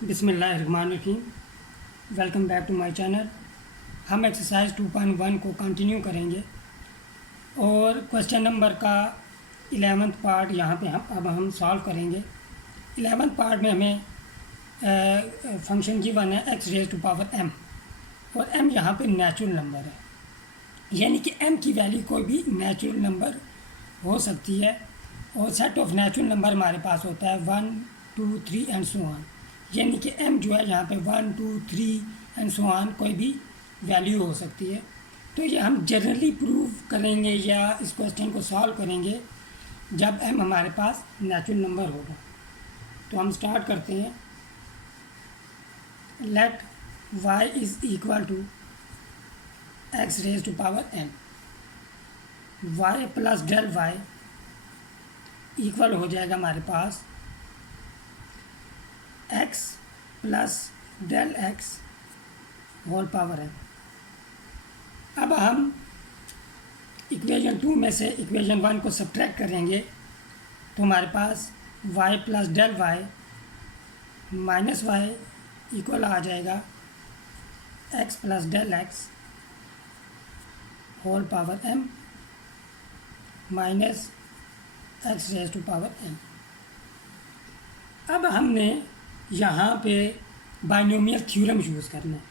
बिस्मिल्लाहिर्रहमानिर्रहीम। Welcome back to my channel. हम exercise 2.1 को कंटिन्यू करेंगे और क्वेश्चन नंबर का 11th पार्ट यहाँ पे हम सॉल्व करेंगे। 11th पार्ट में हमें फंक्शन गिवन है x raise to power m, और एम यहाँ पे नेचुरल नंबर है, यानी कि एम की वैल्यू कोई भी नेचुरल नंबर हो सकती है। और सेट ऑफ नेचुरल नंबर हमारे पास होता है 1, 2, 3 एंड सो ऑन, यानी कि एम जो है यहाँ पे 1, 2, 3 एंड सो ऑन कोई भी वैल्यू हो सकती है। तो ये हम जनरली प्रूव करेंगे या इस क्वेश्चन को सॉल्व करेंगे जब एम हमारे पास नेचुरल नंबर होगा। तो हम स्टार्ट करते हैं। Let y is equal to x raise to power n, y plus del y equal हो जाएगा हमारे पास x plus del x whole power n. अब हम इक्वेशन 2 में से इक्वेशन 1 को सब्ट्रैक्ट करेंगे तो हमारे पास y plus del y minus y equal आ जाएगा x plus del x whole power m minus x raise to power n। अब हमने यहाँ पे बाइनोमियल थ्योरम यूज़ करना है।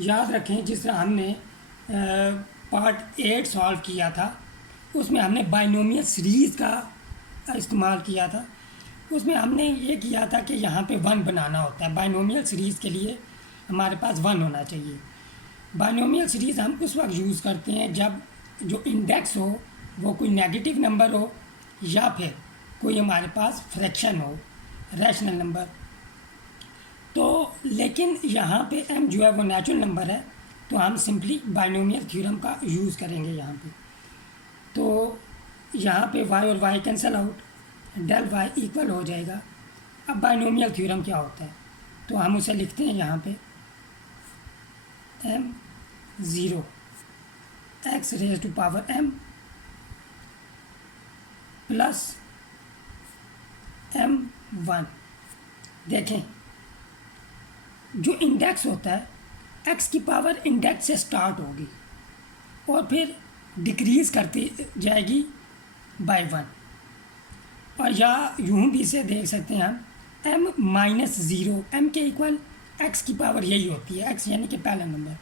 याद रखें, जिस तरह हमने पार्ट 8 सॉल्व किया था उसमें हमने बाइनोमियल सीरीज़ का इस्तेमाल किया था। उसमें हमने ये किया था कि यहाँ पे 1 बनाना होता है। बाइनोमियल सीरीज़ के लिए हमारे पास 1 होना चाहिए। बाइनोमियल सीरीज़ हम उस वक्त यूज़ करते हैं जब जो इंडेक्स हो वो कोई नेगेटिव नंबर हो या फिर कोई हमारे पास फ्रैक्शन हो, रैशनल नंबर। तो लेकिन यहाँ पे m जो है वो नेचुरल नंबर है, तो हम सिंपली बाइनोमियल थ्योरम का यूज़ करेंगे यहाँ पे। तो यहाँ पे y और y cancel out, del y equal हो जाएगा। अब बाइनोमियल थ्योरम क्या होता है तो हम उसे लिखते हैं यहाँ पे m0 x raise to power m plus m1। देखें, जो इंडेक्स होता है x की पावर इंडेक्स से स्टार्ट होगी और फिर डिक्रीज़ करती जाएगी बाय 1। और या यूँ भी इसे देख सकते हैं हम m-0, m के इक्वल x की पावर यही होती है, x यानी कि पहला नंबर।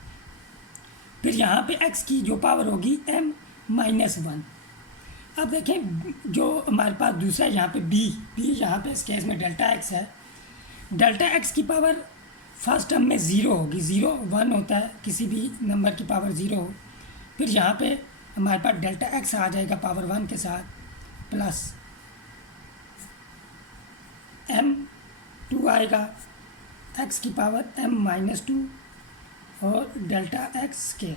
फिर यहाँ पे x की जो पावर होगी m-1। अब देखें, जो हमारे पास दूसरा यहाँ पे b यहाँ पे इस केस में डेल्टा x है। डेल्टा x की पावर फर्स्ट टर्म में 0 होगी, 0 1 होता है किसी भी नंबर की पावर 0 हो। फिर यहाँ पे हमारे पास डेल्टा x आ जाएगा पावर 1 के साथ, प्लस m2 आएगा x की पावर m-2 और delta x square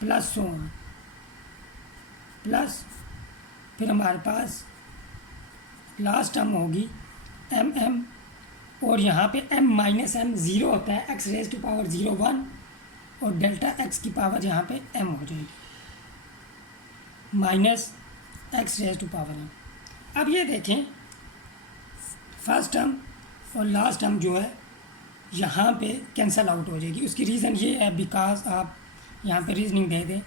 plus so on, plus फिर हमारे पास लास्ट टर्म होगी m और यहाँ पे m-m 0 होता है, x रेज टू पावर 0 1 और डेल्टा x की पावर यहाँ पे m हो जाएगी minus x raise to power m। अब ये देखें, फर्स्ट टर्म और लास्ट टर्म जो है यहाँ पे कैंसिल आउट हो जाएगी। उसकी रीज़न ये है बिकॉज आप यहाँ पे रीजनिंग दे दें,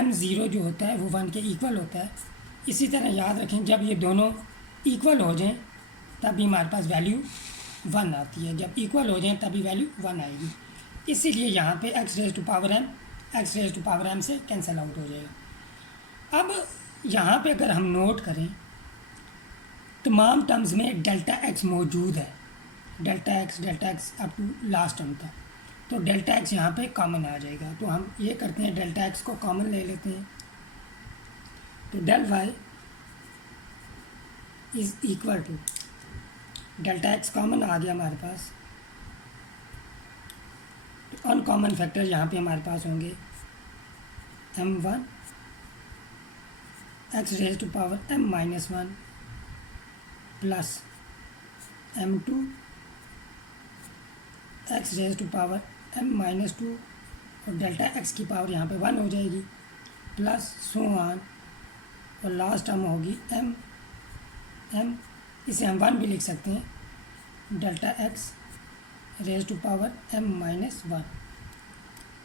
m0 जो होता है वो 1 के इक्वल होता है। इसी तरह याद रखें, जब ये दोनों इक्वल हो जाएं तभी हमारे पास वैल्यू 1 आती है, जब इक्वल हो जाएं तभी वैल्यू 1 आएगी। इसीलिए यहाँ पे x raise to power m से कैंसिल आउट हो जाएगा। अब यहाँ पे अगर हम नोट करें, तमाम टर्म्स में डेल्टा x मौजूद है, delta x up to last term तक। तो डेल्टा x यहाँ पे कॉमन आ जाएगा। तो हम ये करते हैं, डेल्टा x को कॉमन ले लेते हैं। तो del y is equal to, delta x common आ गया हमारे पास, तो अनकॉमन फैक्टर यहाँ पे हमारे पास होंगे m1 x raise to power m-1 plus m2 x raise to power m-2 और डेल्टा x की पावर यहाँ पे 1 हो जाएगी, प्लस सो ऑन, और लास्ट टर्म होगी m, इसे हम 1 भी लिख सकते हैं, delta x raise to power m minus one,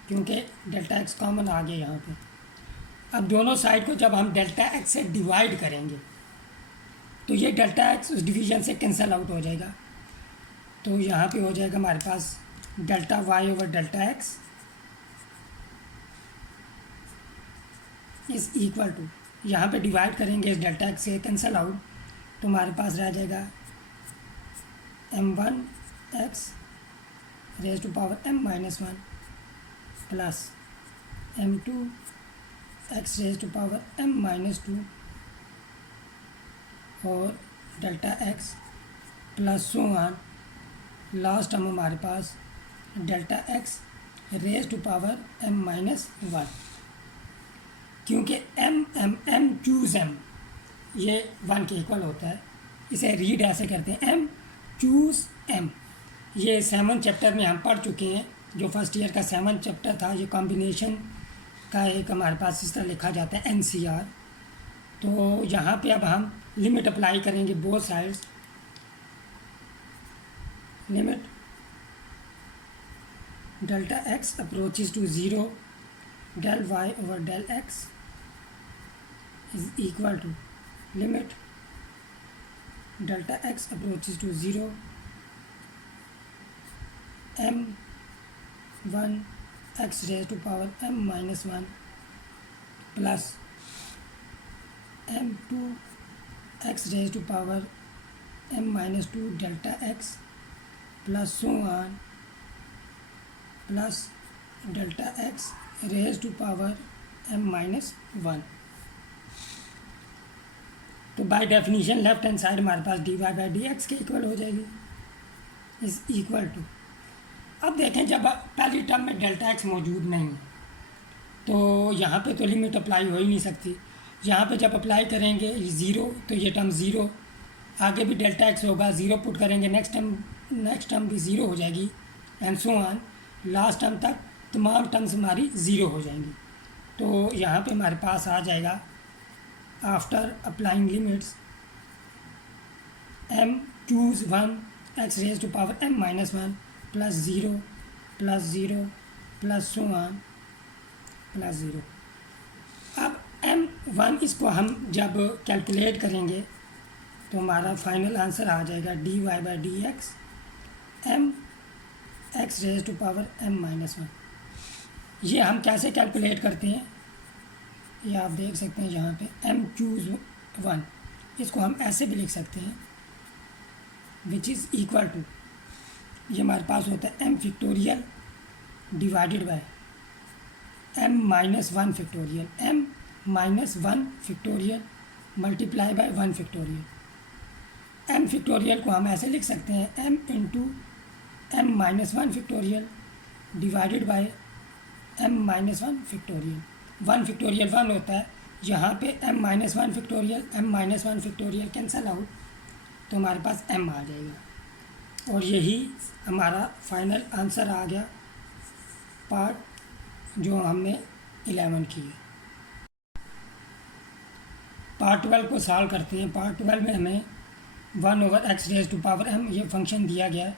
क्योंकि डेल्टा एक्स कॉमन आ गया यहाँ पे। अब दोनों साइड को जब हम डेल्टा एक्स से डिवाइड करेंगे तो ये डेल्टा एक्स उस डिवीजन से कैंसिल आउट हो जाएगा। तो यहाँ पे हो जाएगा हमारे पास delta y over delta x is equal to, यहाँ पे डिवाइड करेंगे इस डेल्टा एक्स से कैंसिल आउट, तो हमारे पास रह जाएगा m1 x raise to power m minus one plus m2 x raise to power m minus two और delta x plus so on, last term हमारे पास delta x raise to power m minus one, क्योंकि m choose m ये one के equal होता है। इसे read ऐसे करते हैं m चूज़ m। ये 7 चैप्टर में हम पढ़ चुके हैं, जो फर्स्ट ईयर का 7 चैप्टर था। ये कॉम्बिनेशन का एक हमारे पास इस तरह लिखा जाता है NCR। तो यहाँ पे अब हम लिमिट अप्लाई करेंगे both sides. Limit delta x approaches to zero del y over del x is equal to limit delta x approaches to 0 m1 x raised to power m minus 1 plus m2 x raised to power m minus 2 delta x plus so on plus delta x raise to power m minus one. तो by definition left hand side हमारे पास dy by D x के equal हो जाएगी, is equal to. अब देखें जब पहली टर्म में डेल्टा एक्स मौजूद नहीं है तो यहाँ पे तो लिमिट अप्लाई हो ही नहीं सकती। यहाँ पे जब अप्लाई करेंगे ज़ीरो तो ये टर्म ज़ीरो, आगे भी डेल्टा एक्स होगा, ज़ीरो पुट करेंगे, नेक्स्ट टर्म भी ज़ीरो हो जाएगी and so on, last term तक तमाम टर्म्स हमारी ज़ीरो हो जाएंगी। तो यहाँ पे हमारे पास आ जाएगा after applying limits m choose one x raise to power m minus one plus zero plus so on plus zero. अब m1 इसको हम जब कैलकुलेट करेंगे तो हमारा फाइनल आंसर आ जाएगा dy by D x m x raise to power m minus one. ये हम कैसे कैलकुलेट करते हैं ये आप देख सकते हैं यहाँ पे m चूज़ वन, इसको हम ऐसे भी लिख सकते हैं विच इज़ इक्वल टू, ये हमारे पास होता है m factorial divided by m minus one factorial, m minus one factorial multiply by one factorial. m factorial को हम ऐसे लिख सकते हैं m into m minus one factorial divided by m minus one factorial. One factorial one होता है, यहाँ पे m minus one factorial cancel out, तो हमारे पास m आ जाएगा। और यही हमारा फाइनल आंसर आ गया पार्ट जो हमने 11 की है। पार्ट 12 को सॉल्व करते हैं। पार्ट 12 में हमें 1 over x raise to power m ये फंक्शन दिया गया है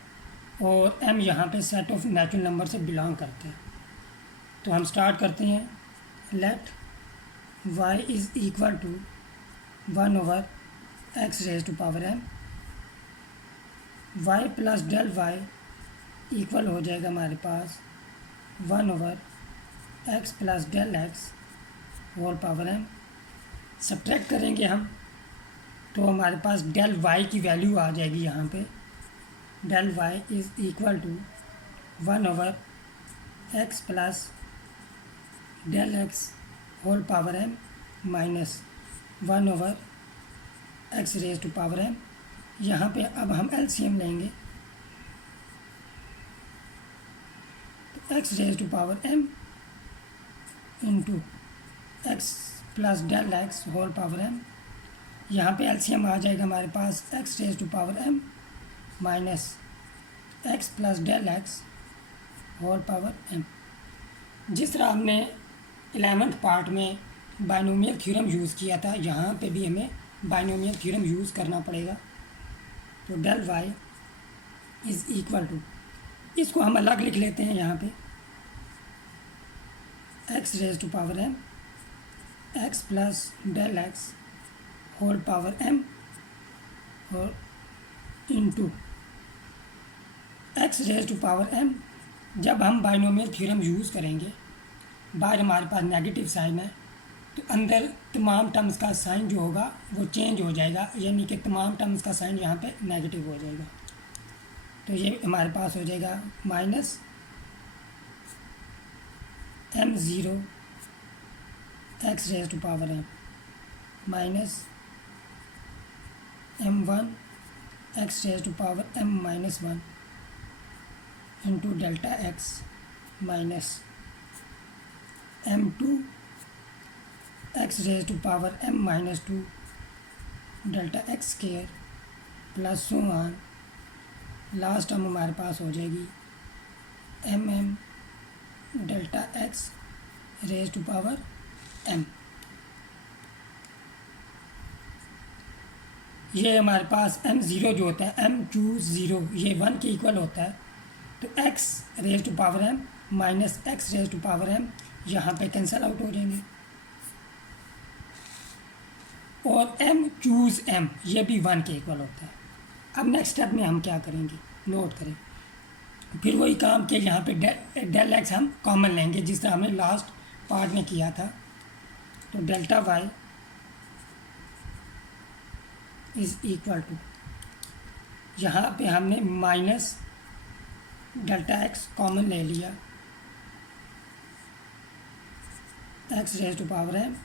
और m यहाँ पे सेट ऑफ नेचुरल नंबर से बिलोंग करते हैं। तो हम स्टार्ट करते हैं। Let y is equal to 1 over x raise to power m, y plus del y equal हो जाएगा हमारे पास 1 over x plus del x whole power m। Subtract करेंगे हम तो हमारे पास डेल y की वैल्यू आ जाएगी यहाँ पे, del y is equal to 1 over x plus del x whole power m minus 1 over x raise to power m। यहाँ पे अब हम LCM लेंगे तो x raise to power m into x plus del x whole power m। यहाँ पे LCM आ जाएगा हमारे पास x raise to power m minus x plus del x whole power m। जिस तरह हमने 11th पार्ट में बाइनोमियल थ्योरम यूज़ किया था, यहाँ पे भी हमें बाइनोमियल थ्योरम यूज़ करना पड़ेगा। तो del y is equal to, इसको हम अलग लिख लेते हैं यहाँ पे, x raise to power m x plus del x whole power m और into x raise to power m. जब हम बाइनोमियल थ्योरम यूज़ करेंगे, बाहर हमारे पास नेगेटिव साइन है, तो अंदर तमाम टर्म्स का साइन जो होगा वो चेंज हो जाएगा, यानी कि तमाम टर्म्स का साइन यहाँ पे नेगेटिव हो जाएगा। तो ये हमारे पास हो जाएगा minus m0 x raise to power m minus m1 x raise to power m minus 1 into delta x minus m2 x raise to power m minus 2 delta x square plus so on. Last term हमारे पास हो जाएगी m delta x raise to power m। ये हमारे पास m0 जो होता है, m choose 0, ये 1 के इक्वल होता है, तो x raise to power m minus x raise to power m यहाँ पे कैंसिल आउट हो जाएंगे, और m चूज m ये भी 1 के इक्वल होता है। अब नेक्स्ट स्टेप में हम क्या करेंगे, नोट करें, फिर वही काम कि यहाँ पे डेल एक्स हम कॉमन लेंगे जिस तरह हमने लास्ट पार्ट में किया था। तो delta y is equal to, यहाँ पे हमने माइनस डेल्टा एक्स कॉमन ले लिया, x raise to power m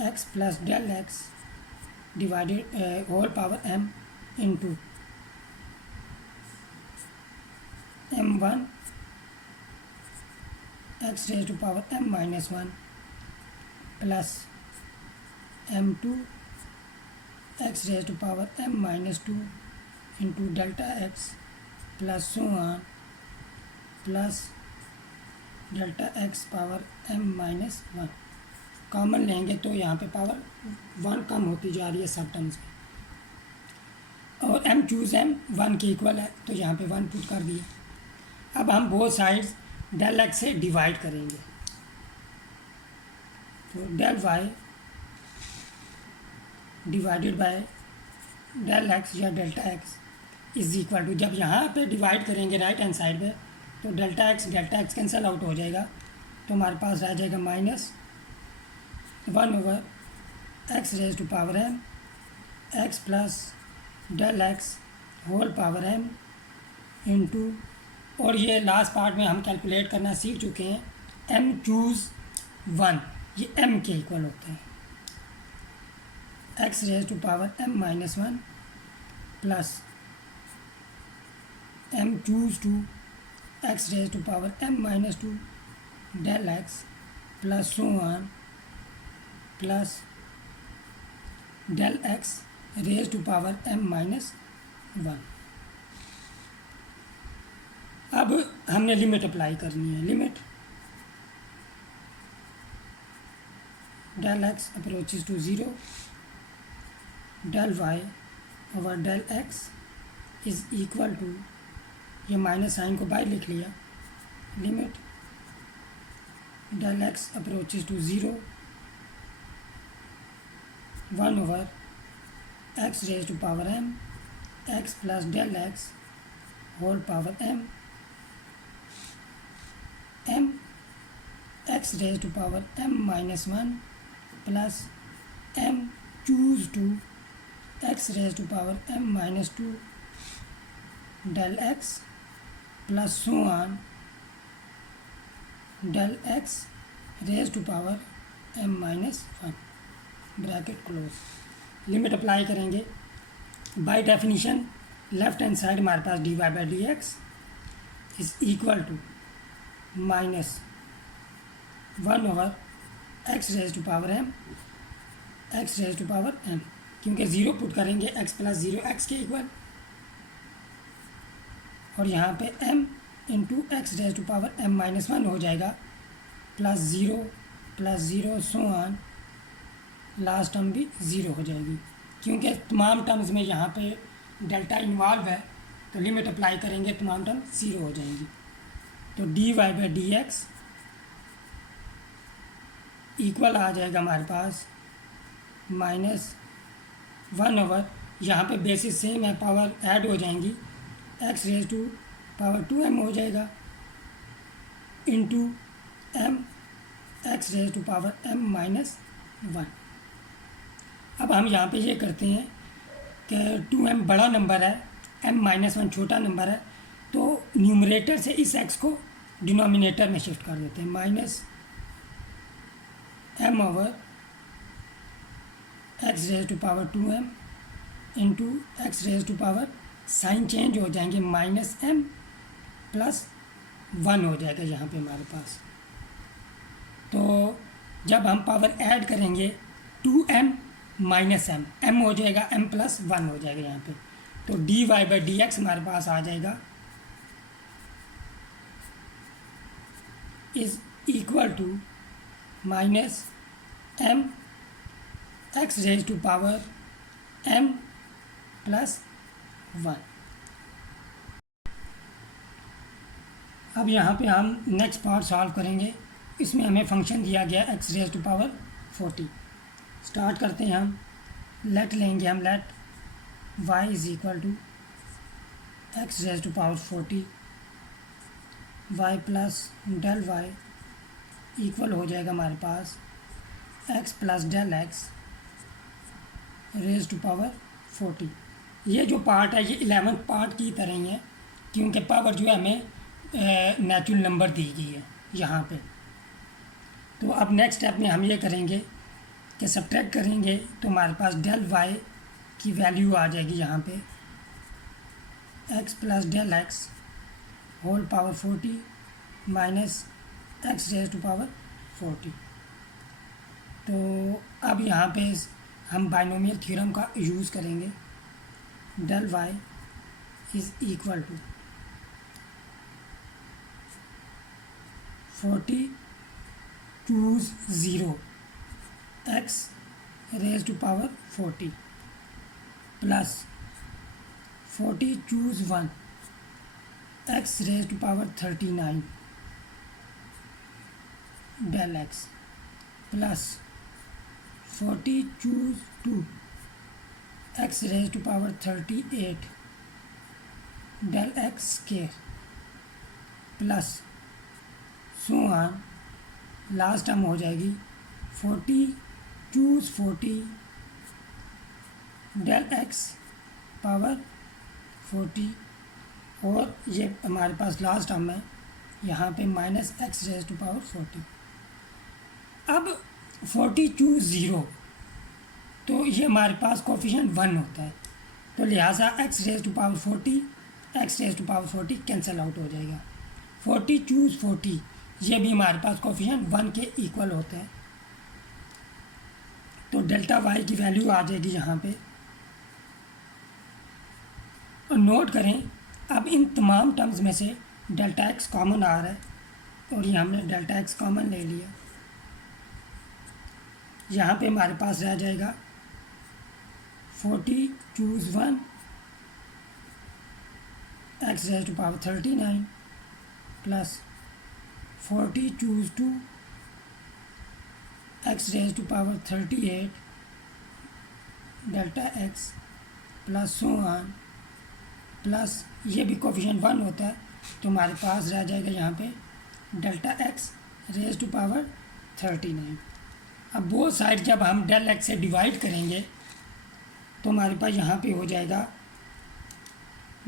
x plus del x divided whole power m into m1 x raise to power m minus 1 plus m2 x raise to power m minus 2 into delta x plus so on plus delta x power m minus 1। Common लेंगे तो यहाँ पे power 1 कम होती जा रही है सब terms में, और m चूज m 1 के इक्वल है, तो यहाँ पे 1 पुट कर दिया। अब हम बोथ साइड्स डेल एक्स से डिवाइड करेंगे, तो del y divided by del x या delta x is equal to, जब यहाँ पे डिवाइड करेंगे राइट हैंड साइड पे, तो डेल्टा एक्स कैंसिल आउट हो जाएगा, तो हमारे पास रह जाएगा minus 1 over x raise to power m x plus del x whole power m into, और ये लास्ट पार्ट में हम कैलकुलेट करना सीख चुके हैं, m चूज़ 1 ये m के इक्वल होता है, x raise to power m minus 1 plus m choose 2 x raise to power m minus 2 del x plus so on plus del x raise to power m minus 1। अब हमने limit apply करनी है, limit del x approaches to 0 del y over del x is equal to, ये minus sign को बाहर लिख लिया, limit del x approaches to 0 1 over x raise to power m x plus del x whole power m x raise to power m minus 1 plus m choose 2 x raise to power m minus 2 del x plus so on del x raise to power m minus 1 bracket close. Limit apply करेंगे, by definition left hand side हमारे पास dy by D x is equal to minus 1 over x raise to power m x raise to power m, क्योंकि 0 put करेंगे x plus 0 x के equal, और यहाँ पे m into x raise to power m minus 1 हो जाएगा, plus 0 so on, last term भी 0 हो जाएगी, क्योंकि तमाम टर्म्स में यहाँ पे डेल्टा इन्वॉल्व है, तो लिमिट अप्लाई करेंगे तमाम टर्म ज़ीरो हो जाएंगी। तो dy by D x equal आ जाएगा हमारे पास -1/, यहाँ पे बेसिस सेम है, पावर ऐड हो जाएंगी, x raise to power 2m हो जाएगा into m x raise to power m-1। अब हम यहाँ पे ये करते हैं कि 2m बड़ा नंबर है, m-1 छोटा नंबर है, तो न्यूमरेटर से इस x को डिनोमिनेटर में शिफ्ट कर देते हैं, -m/x raise to power 2m into x raise to power, sign change हो जाएंगे, -m + 1 हो जाएगा यहाँ पे हमारे पास। तो जब हम पावर ऐड करेंगे 2m -m, m हो जाएगा, m + 1 हो जाएगा यहाँ पे। तो dy बाई डी एक्स हमारे पास आ जाएगा is equal to -m x raise to power m + 1। अब यहाँ पे हम नेक्स्ट पार्ट सॉल्व करेंगे। इसमें हमें फंक्शन दिया गया x raise to power 40। Start करते हैं हम, लेट लेंगे हम, let y is equal to x raise to power 40 y plus del y equal हो जाएगा हमारे पास x plus del x raise to power 40। ये जो पार्ट है ये 11th पार्ट की तरह ही है, क्योंकि पावर जो है हमें नेचुरल नंबर दी गई है यहाँ पे। तो अब नेक्स्ट स्टेप में हम ये करेंगे कि सब्ट्रैक्ट करेंगे, तो हमारे पास डेल y की वैल्यू आ जाएगी यहाँ पे x plus del x whole power 40 minus x raise to power 40। तो अब यहाँ पे हम बाइनोमियल थ्योरम का यूज़ करेंगे। Del y is equal to 40 choose 0 x raised to power 40 plus 40 choose 1 x raised to power 39 del x plus 40 choose 2 x raised to power 38 del x square plus so on, last term हो जाएगी 40 choose 40 del x power 40, और ये हमारे पास last term है यहाँ पे minus x raise to power 40। अब 40 choose 0, तो ये हमारे पास कोफिशिएंट 1 होता है, तो लिहाजा x raise to power 40 x raise to power 40 cancel out हो जाएगा। 40 choose 40 ये भी हमारे पास कोफिशिएंट 1 के इक्वल होते हैं, तो डेल्टा y की वैल्यू आ जाएगी यहाँ पे। और नोट करें, अब इन तमाम टर्म्स में से डेल्टा x कॉमन आ रहा है, और ये हमने डेल्टा x कॉमन ले लिया। यहाँ पे हमारे पास रह जाएगा 40 choose 1 x raise to power 39 plus 40 choose 2 x raise to power 38 delta x plus so on, plus ये भी कोफिशिएंट 1 होता है, तो हमारे पास रह जाएगा यहाँ पे delta x raise to power 39। अब वो साइड जब हम डेल x से डिवाइड करेंगे तो हमारे पास यहाँ पे हो जाएगा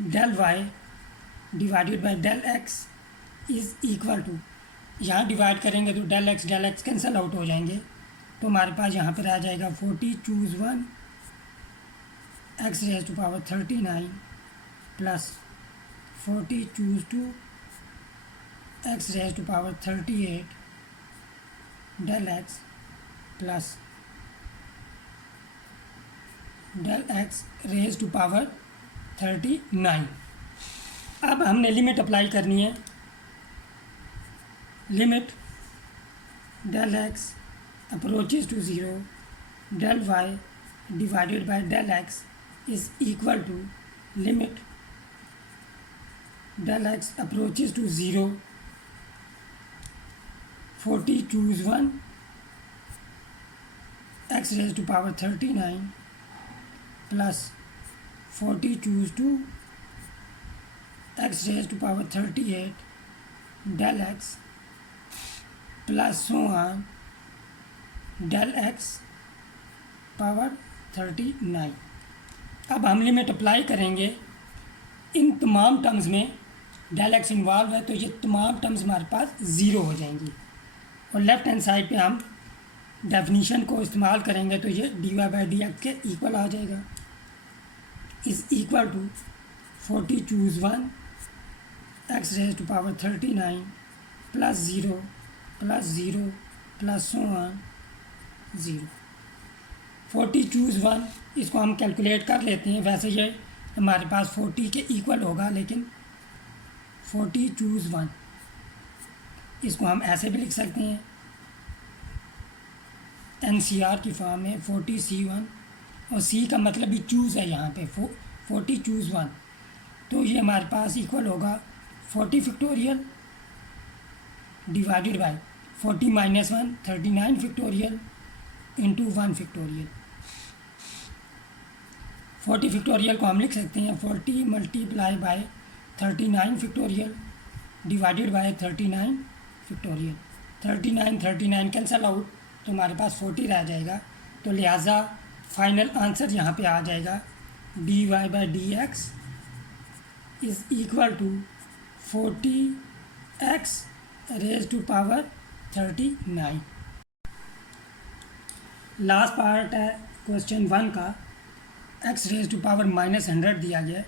del y divided by del x is equal to, यहाँ डिवाइड करेंगे तो डेल x कैंसिल आउट हो जाएंगे, तो हमारे पास यहाँ पे रह जाएगा 40 choose 1 x raise to power 39 plus 40 choose 2 x raise to power 38 del x plus del x raise to power 39। अब हमने लिमिट अप्लाई करनी है, limit del x approaches to 0 del y divided by del x is equal to limit del x approaches to 0, 40 choose 1, x raised to power 39 plus 40 choose 2, x raised to power 38 del x plus so on del x power 39। अब हम limit apply करेंगे इन तमाम terms में, del x involve है तो ये तमाम terms हमारे पास ज़ीरो हो जाएंगी और लेफ्ट हैंड साइड पे हम डेफिनीशन को इस्तेमाल करेंगे तो ये d y by D x के इक्वल आ जाएगा, is equal to 40 choose 1 x raise to power 39 plus zero plus so on 0। 40 choose 1 इसको हम कैलकुलेट कर लेते हैं, वैसे ये हमारे पास 40 के इक्वल होगा, लेकिन 40 चूज़ 1 इसको हम ऐसे भी लिख सकते हैं NCR की फॉर्म में 40 C1 और C का मतलब भी चूज़ है यहाँ पे 40 चूज़ 1, तो ये हमारे पास इक्वल होगा 40 factorial divided by 40 minus 1 39 factorial into 1 factorial. 40 factorial को हम लिख सकते हैं 40 multiply by 39 factorial divided by 39 factorial. 39 cancel out तो हमारे पास 40 रह जाएगा, तो लिहाजा फाइनल आंसर यहाँ पे आ जाएगा d y by D x is equal to 40x raise to power 39। Last part है क्वेश्चन 1 का, x रेज टू पावर -100 दिया गया है,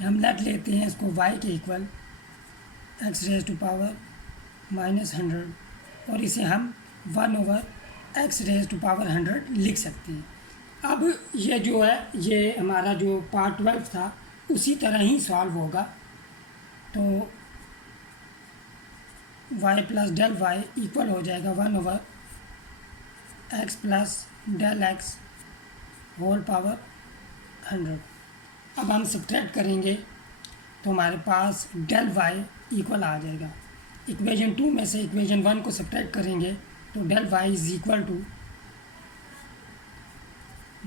हम लेट लेते हैं इसको y के equal x raise to power -100 और इसे हम 1/x रेज टू पावर 100 लिख सकते हैं। अब ये जो है ये हमारा जो पार्ट 12 था उसी तरह ही सॉल्व होगा, तो y plus del y equal हो जाएगा 1/x plus del x whole power 100। अब हम सब्ट्रैक्ट करेंगे तो हमारे पास डेल वाई इक्वल आ जाएगा, इक्वेशन 2 में से इक्वेशन 1 को सब्ट्रैक्ट करेंगे तो del y is equal to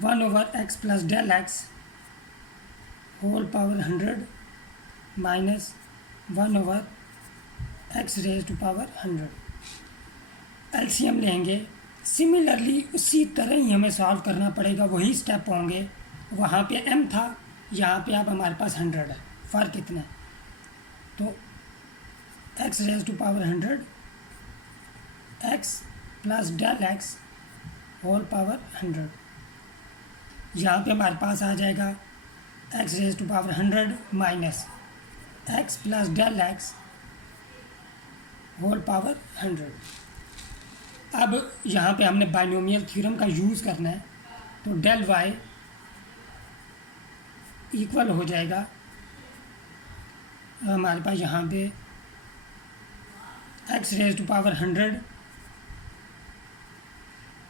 1/x plus del x whole power 100 minus 1/x raise to power 100। LCM लेंगे, सिमिलरली उसी तरह ही हमें सॉल्व करना पड़ेगा, वही स्टेप होंगे, वहाँ पे m था यहाँ पे अब हमारे पास 100 है, फ़र्क इतना है, तो x raise to power 100 x plus del x whole power 100, यहाँ पे हमारे पास आ जाएगा x raise to power 100 minus x plus del x whole power 100। अब यहाँ पे हमने बाइनोमियल थ्योरम का यूज़ करना है, तो डेल y इक्वल हो जाएगा हमारे पास यहाँ पे x raise to power 100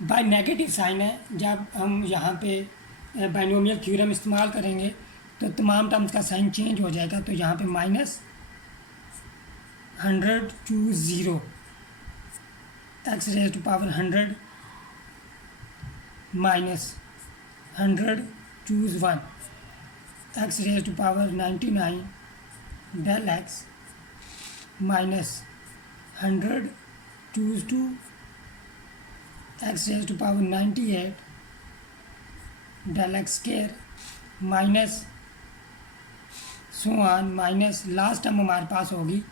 by negative sign है, जब हम यहाँ पे बाइनोमियल थ्योरम इस्तेमाल करेंगे तो तमाम टर्म्स का साइन चेंज हो जाएगा, तो यहाँ पे -100 to 0 x raise to power 100 minus 100 choose 1 x raise to power 99 del x minus 100 choose 2 x raise to power 98 del x square minus so on minus last term हमारे पास होगी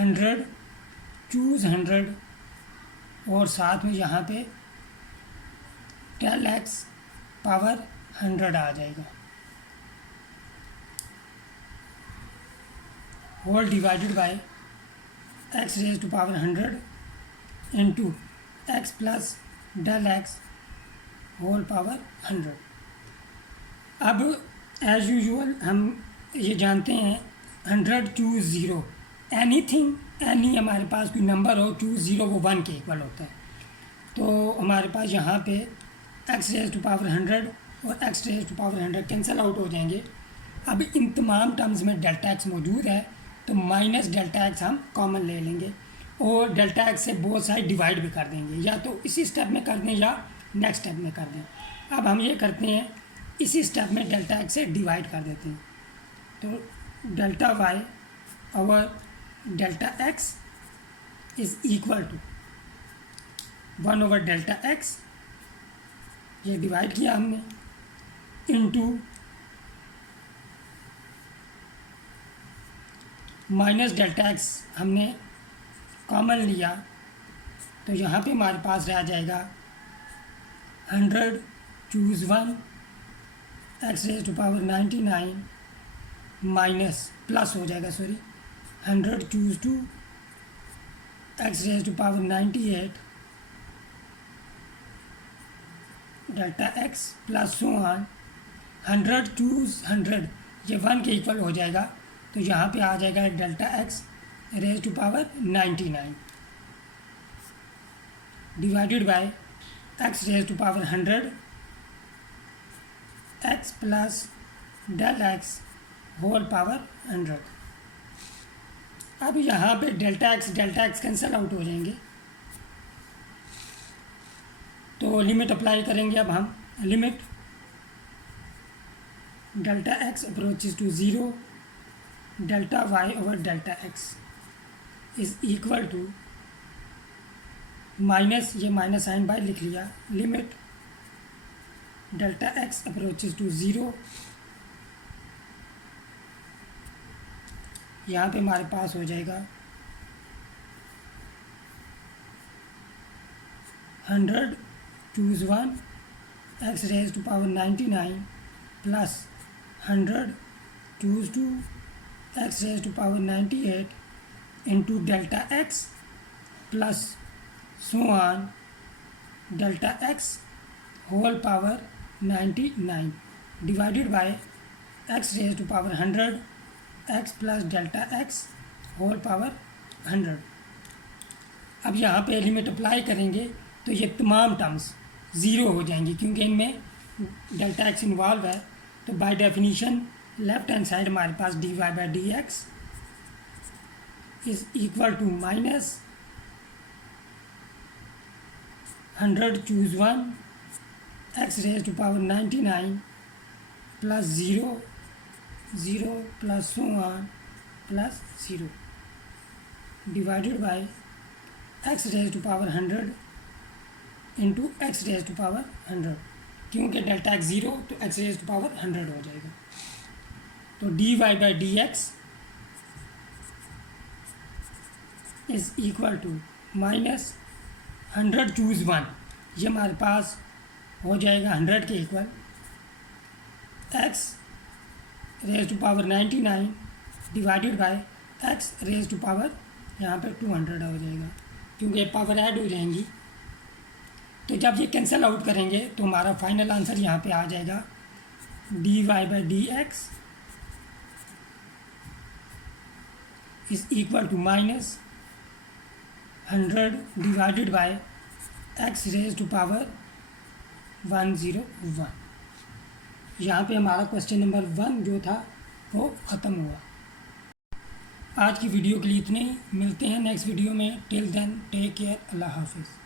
100 choose 100 और साथ में यहाँ पे डेल एक्स पावर 100 आ जाएगा, whole divided by x raise to power 100 into x plus del x whole power 100। अब एज यूजुअल हम ये जानते हैं 100 चूज़ 0 एनीथिंग एनी हमारे पास कोई नंबर हो चूज़ 0 वो 1 के इक्वल होता है, तो हमारे पास यहाँ पे x रेज टू पावर 100 और x raise to power 100 cancel out हो जाएंगे। अब इन तमाम टर्म्स में डेल्टा x मौजूद है, तो माइनस डेल्टा एक्स हम कॉमन ले लेंगे और डेल्टा एक्स से बोथ साइड डिवाइड भी कर देंगे, या तो इसी स्टेप में कर दें या नेक्स्ट स्टेप में कर दें। अब हम ये करते हैं, इसी स्टेप में डेल्टा एक्स से डिवाइड कर देते हैं। तो डेल्टा वाई और delta x is equal to 1 over delta x, ये डिवाइड किया हमने, इनटू माइनस डेल्टा एक्स हमने कॉमन लिया, तो यहाँ पे हमारे पास रह जाएगा 100 choose 1 x raise to power 99 minus plus हो जाएगा 100 choose 2 x raise to power 98 delta x plus 100 choose 100, ये 1 के इक्वल हो जाएगा, तो यहाँ पे आ जाएगा delta x raise to power 99 divided by x raise to power 100 x plus del x whole power 100। अब यहाँ पे डेल्टा एक्स कैंसिल आउट हो जाएंगे, तो लिमिट अप्लाई करेंगे। अब हम limit delta x approaches to 0, delta y over delta x is equal to minus, ये माइनस साइन बाय लिख लिया, limit delta x approaches to 0, यहाँ पे हमारे पास हो जाएगा 100 choose 1 x raise to power 99 plus 100 choose 2 x raise to power 98 into delta x plus delta x whole power 99 divided by x raise to power 100 x plus delta x whole power 100। अब यहाँ पे limit apply करेंगे तो ये तमाम terms zero हो जाएंगी, क्योंकि इनमें डेल्टा एक्स इन्वॉल्व है। तो by definition left hand side हमारे पास D y by D x is equal to minus 100 choose 1 x raise to power 99 plus 0 plus plus 0 divided by x raise to power 100 into x raise to power 100, क्योंकि delta x 0 तो x raise to power 100 हो जाएगा। तो d y by D x is equal to minus 100 choose 1, ये हमारे पास हो जाएगा 100 के equal, x raise to power 99 divided by x raise to power यहाँ पे 200 हो जाएगा, क्योंकि पावर ऐड हो जाएंगी। तो जब ये कैंसिल आउट करेंगे तो हमारा फाइनल आंसर यहाँ पे आ जाएगा d y by D x is equal to minus 100 divided by x raise to power 101। यहाँ पे हमारा क्वेश्चन नंबर 1 जो था वो ख़त्म हुआ। आज की वीडियो के लिए इतने ही, मिलते हैं नेक्स्ट वीडियो में। टिल देन टेक केयर, अल्लाह हाफिज़।